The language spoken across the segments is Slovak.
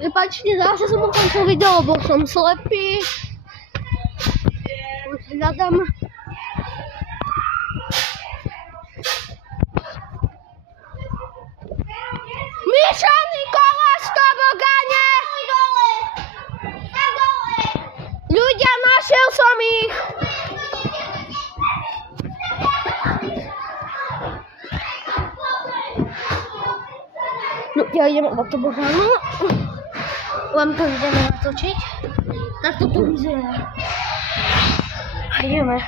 Prepačte, zase som ukončil video, bol som slepý. Už hľadám. Mišo, Nikolas, tobogane! Ľudia, našiel som ich! Ľudia, ideme do toboganu. Vám to ideme natočiť. Tak to tu vyzerá. A ideme.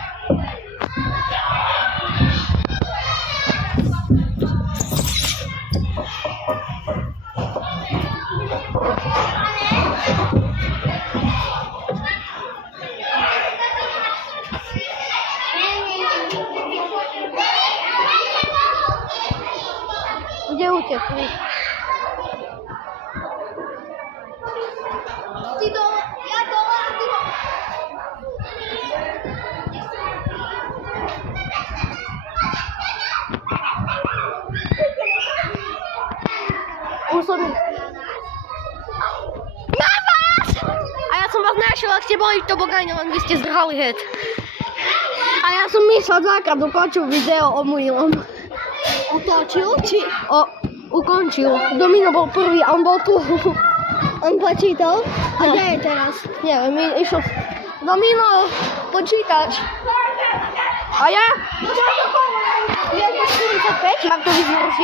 Kde utekli? Ty dole, ja dole a ty dole. Už som... Na vás! A ja som vás našiel, ak ste boli v tobogáne, len vy ste zdrhali head. A ja som myslel dvakrát ukončil video omylom. Otočil? Či? Ukončil. Domino bol prvý a on bol tu. On počítal? A kde je teraz? Neviem, išiel Domino, počítač. A ja? 45? Mám to vyzerá.